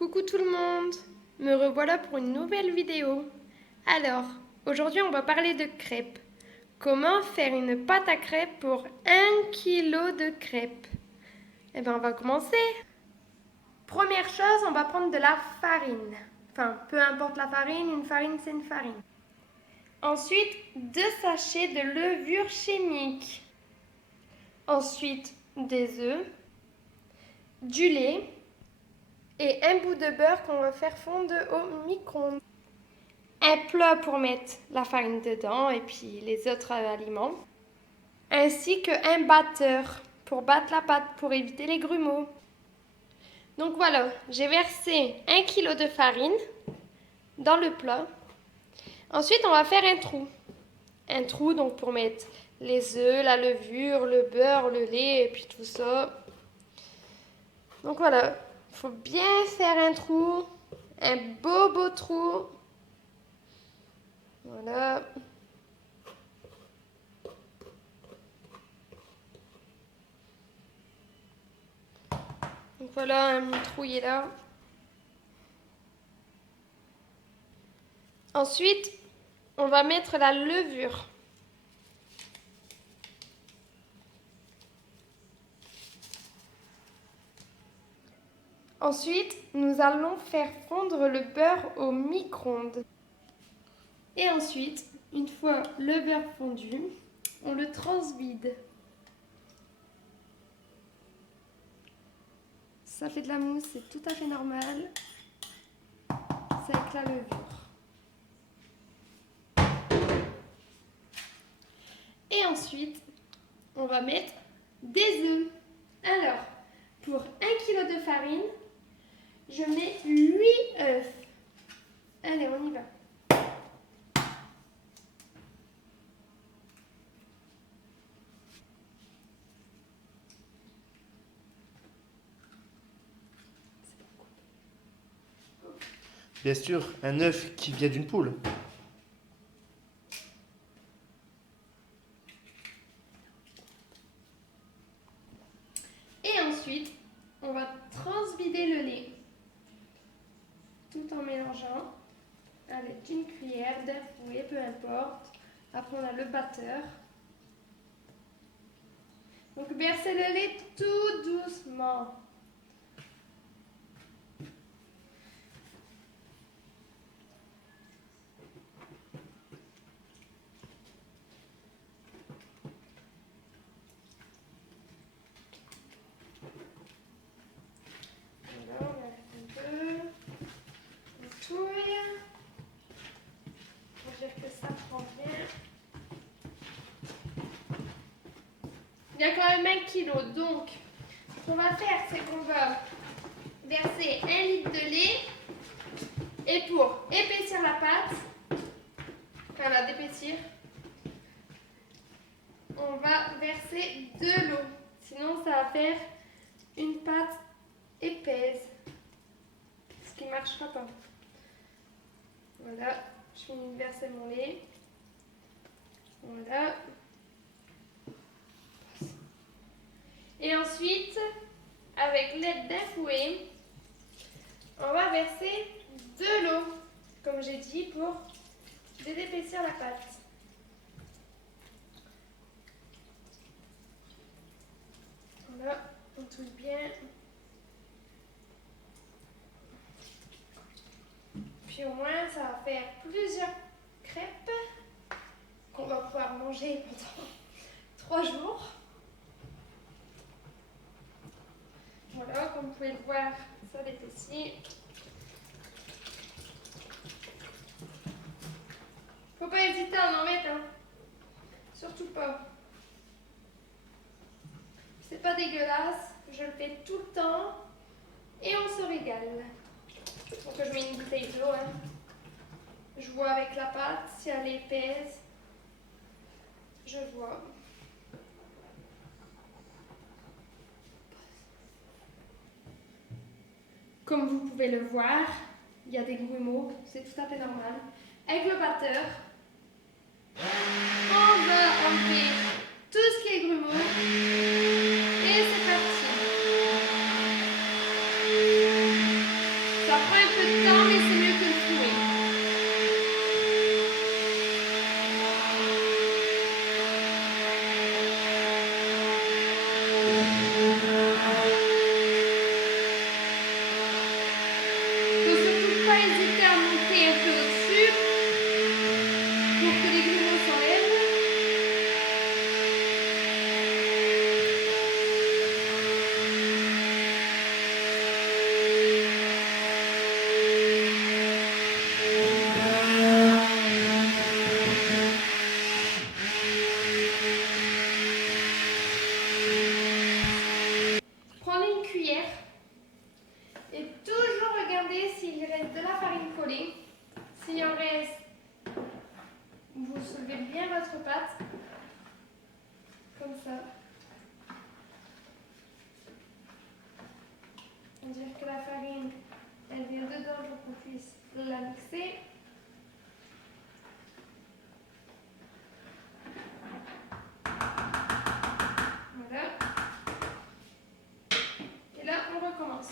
Coucou tout le monde, me revoilà pour une nouvelle vidéo. Alors, aujourd'hui on va parler de crêpes. Comment faire une pâte à crêpes pour 1 kg de crêpes? Eh bien on va commencer. Première chose, on va prendre de la farine. Enfin, peu importe la farine, une farine c'est une farine. Ensuite, 2 sachets de levure chimique. Ensuite, des œufs, du lait et un bout de beurre qu'on va faire fondre au micro-ondes. Un plat pour mettre la farine dedans et puis les autres aliments. Ainsi qu'un batteur pour battre la pâte pour éviter les grumeaux. Donc voilà, j'ai versé 1 kg de farine dans le plat. Ensuite, on va faire un trou. Un trou donc pour mettre les œufs, la levure, le beurre, le lait et puis tout ça. Donc voilà, il faut bien faire un trou, un beau trou. Voilà. Donc voilà, un trou est là. Ensuite, on va mettre la levure. Ensuite, nous allons faire fondre le beurre au micro-ondes. Et ensuite, une fois le beurre fondu, on le transvide. Ça fait de la mousse, c'est tout à fait normal. C'est avec la levure. Et ensuite, on va mettre des œufs. Alors, pour 1 kg de farine, je mets 8 œufs. Allez, on y va. Bien sûr, un œuf qui vient d'une poule. Et ensuite, on va transvider le lait. Tout en mélangeant avec une cuillère d'un fouet, peu importe. Après, on a le batteur. Donc, versez le lait tout doucement. Voilà, on arrête un peu. On touille. Pour dire que ça prend bien. Il y a quand même 1 kg, donc ce qu'on va faire, c'est qu'on va verser 1 litre de lait et pour épaissir la pâte, enfin la d'épaissir, on va verser de l'eau. Sinon, ça va faire une pâte épaisse, ce qui ne marchera pas. Voilà, je finis de verser mon lait. Voilà. Et ensuite, avec l'aide d'un fouet, on va verser de l'eau, comme j'ai dit, pour épaissir la pâte. Voilà, on touille bien. Puis au moins, ça va faire plusieurs crêpes qu'on va pouvoir manger pendant 3 jours. Voilà, comme vous pouvez le voir, ça l'épaissit. Faut pas hésiter à en mettre, hein. Surtout pas. C'est pas dégueulasse, je le fais tout le temps et on se régale. Donc je mets une bouteille d'eau, hein. Je vois avec la pâte si elle est épaisse. Je vois. Comme vous pouvez le voir, il y a des grumeaux, c'est tout à fait normal. Avec le batteur, on va enlever tout ce qui est grumeaux et c'est parti. Ça prend un peu de temps, mais c'est mieux que le fouet. Il ne faut surtout pas hésiter à monter un peu au-dessus pour que les grumeaux s'enlèvent. Prenez une cuillère et toujours regarder s'il reste de la farine collée. S'il en reste, vous soulevez bien votre pâte, comme ça. On dirait que la farine, elle vient dedans pour qu'on puisse la mixer. Voilà. Et là, on recommence.